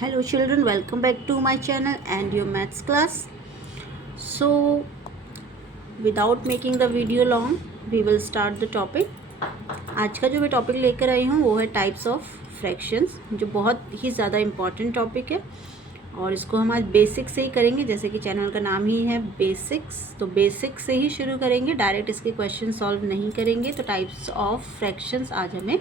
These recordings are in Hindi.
Hello children, welcome back to my channel and your maths class. So without making the video long, we will start the topic. आज का जो मैं टॉपिक लेकर आई हूँ वो है टाइप्स ऑफ फ्रैक्शंस, जो बहुत ही ज़्यादा इम्पॉर्टेंट टॉपिक है और इसको हम आज बेसिक से ही करेंगे। जैसे कि चैनल का नाम ही है बेसिक्स, तो बेसिक से ही शुरू करेंगे, डायरेक्ट इसके क्वेश्चन सॉल्व नहीं करेंगे। तो टाइप्स ऑफ फ्रैक्शंस आज हमें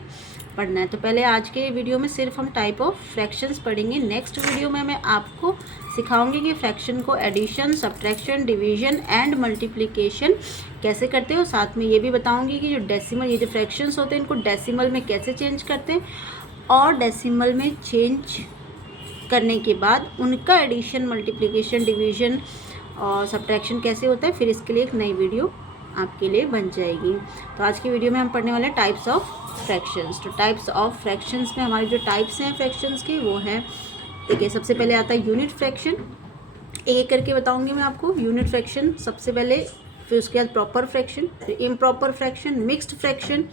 पढ़ना है। तो पहले आज के वीडियो में सिर्फ हम टाइप ऑफ फ्रैक्शंस पढ़ेंगे। नेक्स्ट वीडियो में मैं आपको सिखाऊंगी कि फ्रैक्शन को addition, subtraction, division and multiplication कैसे करते हैं, और साथ में ये भी बताऊंगी कि जो डेसिमल, ये जो फ्रैक्शंस होते हैं इनको डेसिमल में कैसे चेंज करते हैं, और डेसिमल में चेंज करने के बाद उनका एडिशन, मल्टीप्लिकेशन, डिवीजन और सब्ट्रैक्शन कैसे होता है, फिर इसके लिए एक नई वीडियो आपके लिए बन जाएगी। तो आज की वीडियो में हम पढ़ने वाले हैं टाइप्स ऑफ फ्रैक्शंस। तो टाइप्स ऑफ फ्रैक्शंस में हमारे जो टाइप्स हैं फ्रैक्शंस के वो हैं, देखिए सबसे पहले आता है यूनिट फ्रैक्शन। एक एक करके बताऊंगी मैं आपको। यूनिट फ्रैक्शन सबसे पहले, फिर उसके बाद प्रॉपर फ्रैक्शन, फिर improper fraction, mixed fraction,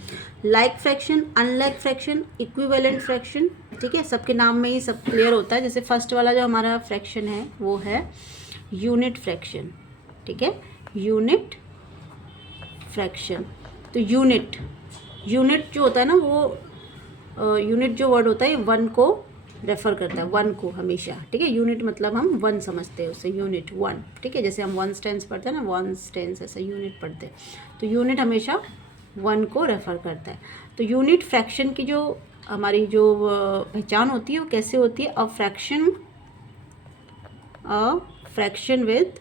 like fraction, unlike fraction, equivalent fraction. ठीक है, सबके नाम में ही सब क्लियर होता है। जैसे फर्स्ट वाला जो हमारा फ्रैक्शन है वो है यूनिट फ्रैक्शन। ठीक है, यूनिट फ्रैक्शन। तो यूनिट जो होता है ना, वो यूनिट जो वर्ड होता है वन को रेफर करता है, वन को हमेशा। ठीक है, यूनिट मतलब हम वन समझते हैं उसे, यूनिट वन। ठीक है, जैसे हम वन टेंस पढ़ते हैं ना, वन टेंस ऐसा यूनिट पढ़ते हैं, तो यूनिट हमेशा वन को रेफर करता है। तो यूनिट फ्रैक्शन की जो हमारी जो पहचान होती है वो कैसे होती है? A fraction with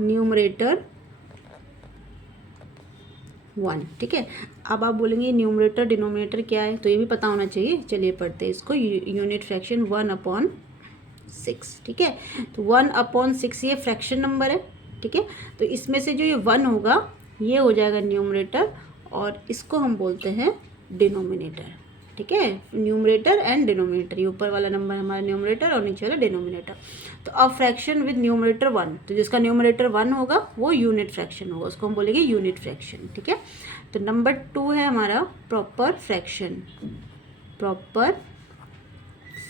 numerator one. ठीक है, अब आप बोलेंगे न्यूमरेटर डिनोमिनेटर क्या है, तो ये भी पता होना चाहिए। चलिए पढ़ते हैं इसको। Unit fraction 1/6। ठीक है, तो 1/6 ये फ्रैक्शन नंबर है। ठीक है, तो इसमें से जो ये 1 होगा ये हो जाएगा न्यूमरेटर, और इसको हम बोलते हैं डिनोमिनेटर। ठीक है, न्यूमरेटर एंड डिनोमिनेटर, ये ऊपर वाला नंबर हमारा न्यूमरेटर और नीचे वाला डिनोमिनेटर। तो अ फ्रैक्शन विद न्यूमरेटर 1, तो जिसका न्यूमरेटर 1 होगा वो यूनिट फ्रैक्शन होगा, उसको हम बोलेंगे यूनिट फ्रैक्शन। ठीक है, तो नंबर 2 है हमारा proper fraction. Proper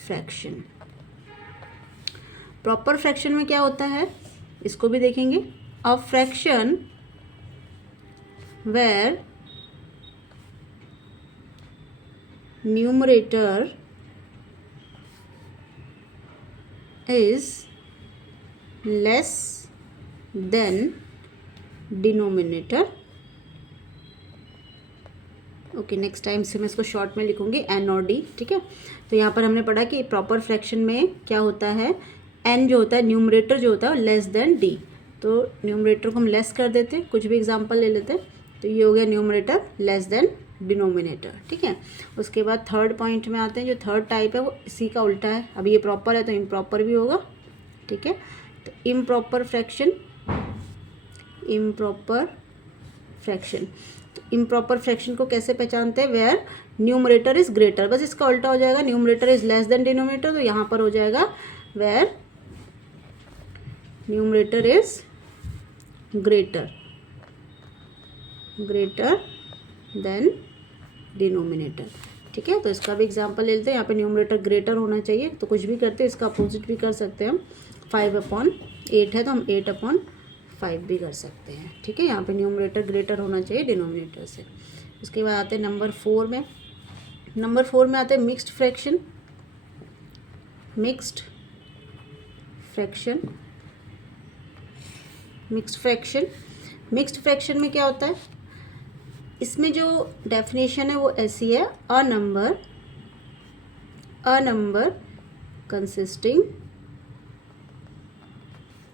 fraction, proper fraction में क्या होता है इसको भी देखेंगे। A fraction where numerator is less than denominator। Okay, next time से मैं इसको शॉर्ट में लिखूंगी एन और डी। ठीक है, तो यहाँ पर हमने पढ़ा कि प्रॉपर फ्रैक्शन में क्या होता है, एन जो होता है न्यूमरेटर जो होता है लेस देन डी। तो न्यूमरेटर को हम लेस कर देते हैं, कुछ भी एग्जांपल ले लेते हैं, तो ये हो गया न्यूमरेटर लेस देन डिनोमिनेटर। ठीक है, उसके बाद थर्ड पॉइंट में आते हैं। जो थर्ड टाइप है वो इसी का उल्टा है। अब ये प्रॉपर है तो इम्प्रॉपर भी होगा। ठीक है, तो इम्प्रॉपर फ्रैक्शन, इम्प्रॉपर फ्रैक्शन, तो इम्प्रॉपर फ्रैक्शन को कैसे पहचानते हैं? वेयर न्यूमरेटर इज ग्रेटर, बस इसका उल्टा हो जाएगा। Numerator is less than denominator, तो यहाँ पर हो जाएगा where numerator is greater than denominator. ठीक है, तो इसका भी एग्जांपल ले लेते हैं। यहाँ पे न्यूमरेटर ग्रेटर होना चाहिए, तो कुछ भी करते हैं, इसका अपोजिट भी कर सकते हैं हम। 5/8 है तो हम 8/5 भी कर सकते हैं। ठीक है, यहाँ पे न्यूमरेटर ग्रेटर होना चाहिए डिनोमिनेटर से। उसके बाद आते हैं नंबर 4 में। नंबर 4 में आते हैं mixed fraction. Mixed fraction, mixed fraction, mixed fraction में क्या होता है? इसमें जो डेफिनेशन है वो ऐसी है, a number consisting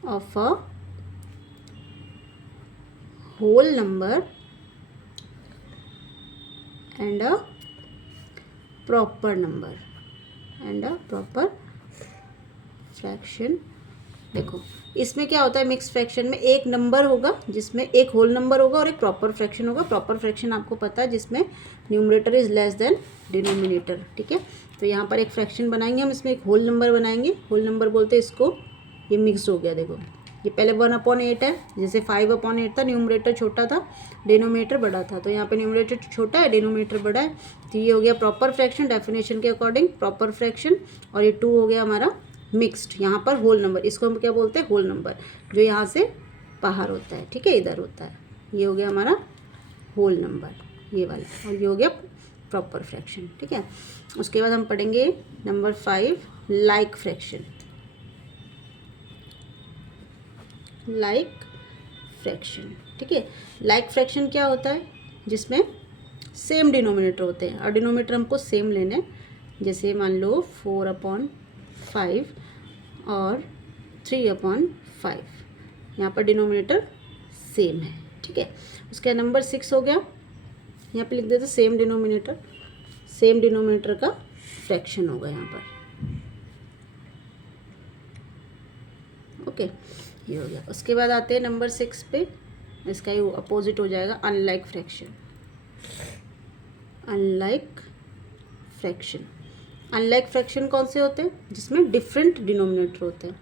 of a whole number and a proper number and a proper fraction. देखो इसमें क्या होता है, मिक्स फ्रैक्शन में एक नंबर होगा जिसमें एक होल नंबर होगा और एक प्रॉपर फ्रैक्शन होगा। प्रॉपर फ्रैक्शन आपको पता है जिसमें numerator is less than denominator. ठीक है, तो यहाँ पर एक फ्रैक्शन बनाएंगे हम, इसमें एक होल नंबर बनाएंगे। होल नंबर बोलते हैं इसको, ये मिक्स्ड हो गया। देखो ये पहले 1/8 है, जैसे 5/8 था, न्यूमरेटर छोटा था डिनोमिनेटर बड़ा था, तो यहाँ पे न्यूमरेटर छोटा है डिनोमिनेटर बड़ा है, तो ये हो गया प्रॉपर फ्रैक्शन डेफिनेशन के अकॉर्डिंग प्रॉपर फ्रैक्शन। और ये 2 हो गया हमारा मिक्स्ड, यहाँ पर होल नंबर, इसको हम क्या बोलते हैं होल नंबर, जो यहाँ से बाहर होता है, ठीक है, इधर होता है, ये हो गया हमारा होल नंबर ये वाला, और ये हो गया प्रॉपर फ्रैक्शन, ठीक है। उसके बाद हम पढ़ेंगे number 5 like fraction. Like fraction, ठीक है। लाइक फ्रैक्शन क्या होता है, जिसमें सेम डिनोमिनेटर होते हैं, और डिनोमिनेटर हमको सेम लेने हैं, जैसे मान लो 4/5 और 3/5, यहाँ पर डिनोमिनेटर सेम है, ठीक है। उसका नंबर 6 हो गया, यहाँ पे लिख देते सेम डिनोमिनेटर का फ्रैक्शन होगा यहाँ पर, ओके, ये हो गया। उसके बाद आते हैं नंबर 6 पे, इसका ये अपोजिट हो जाएगा unlike fraction. Unlike fraction, unlike fraction कौन से होते हैं, जिसमें डिफरेंट डिनोमिनेटर होते हैं,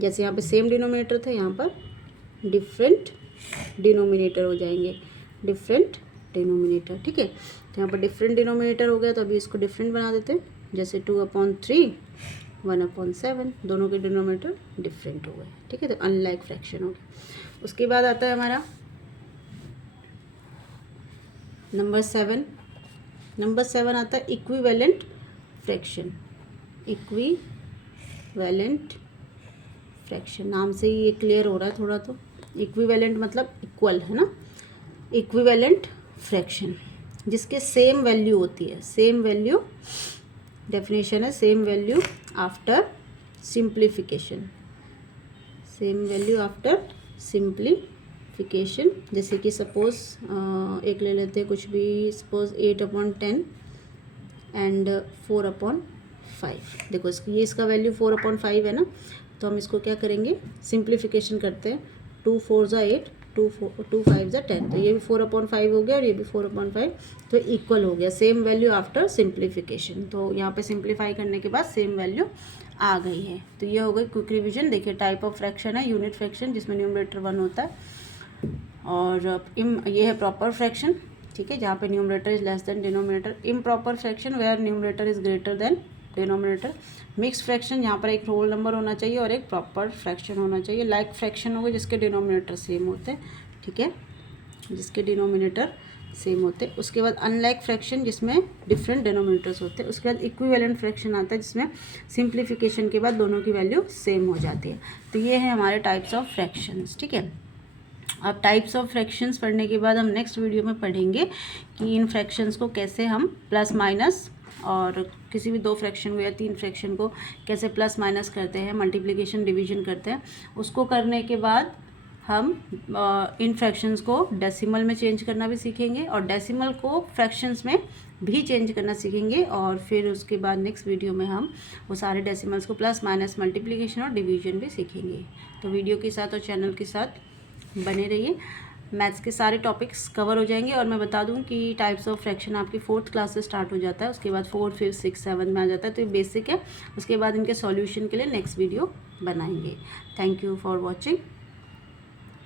जैसे यहाँ पे सेम डिनोमिनेटर थे, यहाँ पर डिफरेंट डिनोमिनेटर हो जाएंगे, डिफरेंट डिनोमिनेटर, ठीक है। तो यहाँ पर डिफरेंट डिनोमिनेटर हो गया, तो अभी इसको डिफरेंट बना देते हैं, जैसे 2/3 1/7, दोनों के डिनोमिनेटर डिफरेंट हो गए, ठीक है, तो अनलाइक फ्रैक्शन हो गया। उसके बाद आता है हमारा नंबर 7। नंबर 7 आता है इक्विवेलेंट फ्रैक्शन। इक्विवेलेंट फ्रैक्शन, नाम से ही ये क्लियर हो रहा है थोड़ा, तो इक्विवेलेंट मतलब इक्वल है ना, इक्विवेलेंट फ्रैक्शन जिसके सेम वैल्यू होती है, सेम वैल्यू, डेफिनेशन है same value after simplification, same value after simplification. जैसे कि सपोज एक ले लेते हैं कुछ भी, सपोज 8/10 एंड 4/5, देखो ये इसका वैल्यू 4/5 है ना, तो हम इसको क्या करेंगे, सिंप्लीफिकेशन करते हैं, 2 4 ज़ा 8, 2 5 ज़ा 10, तो ये भी 4/5 हो गया और ये भी 4/5, तो इक्वल हो गया, सेम वैल्यू आफ्टर सिंप्लीफिकेशन। तो यहाँ पे सिंप्लीफाई करने के बाद सेम वैल्यू आ गई है, तो ये हो गई क्विक रिविजन। देखिए टाइप ऑफ फ्रैक्शन है यूनिट फ्रैक्शन, जिसमें न्यूमरेटर 1 होता है, और ये है प्रॉपर फ्रैक्शन, ठीक है, जहाँ पे numerator is less than denominator. Improper fraction where numerator is greater than denominator. Mix fraction, यहाँ पर एक होल नंबर होना चाहिए और एक प्रॉपर फ्रैक्शन होना चाहिए। लाइक फ्रैक्शन होगा जिसके डिनोमिनेटर सेम होते हैं, ठीक है, जिसके डिनोमिनेटर सेम होते हैं। उसके बाद अनलाइक फ्रैक्शन, जिसमें डिफरेंट डिनोमिनेटर्स होते हैं। उसके बाद इक्विवेलेंट फ्रैक्शन आता है, जिसमें सिंप्लीफिकेशन के बाद दोनों की वैल्यू सेम हो जाती है। तो ये है हमारे टाइप्स ऑफ फ्रैक्शंस, ठीक है। अब टाइप्स ऑफ फ्रैक्शंस पढ़ने के बाद हम नेक्स्ट वीडियो में पढ़ेंगे कि इन फ्रैक्शंस को कैसे हम प्लस माइनस, और किसी भी 2 फ्रैक्शन को या 3 फ्रैक्शन को कैसे प्लस माइनस करते हैं, मल्टीप्लिकेशन डिवीजन करते हैं। उसको करने के बाद हम इन फ्रैक्शंस को डेसिमल में चेंज करना भी सीखेंगे, और डेसिमल को फ्रैक्शंस में भी चेंज करना सीखेंगे, और फिर उसके बाद नेक्स्ट वीडियो में हम वो सारे डेसिमल्स को प्लस माइनस मल्टीप्लिकेशन और डिवीजन भी सीखेंगे। तो वीडियो के साथ और चैनल के साथ बने रहिए, मैथ्स के सारे टॉपिक्स कवर हो जाएंगे। और मैं बता दूं कि टाइप्स ऑफ फ्रैक्शन आपकी 4th क्लास से स्टार्ट हो जाता है, उसके बाद 4, 5, 6, 7 में आ जाता है, तो ये बेसिक है। उसके बाद इनके सॉल्यूशन के लिए नेक्स्ट वीडियो बनाएंगे। Thank you for watching.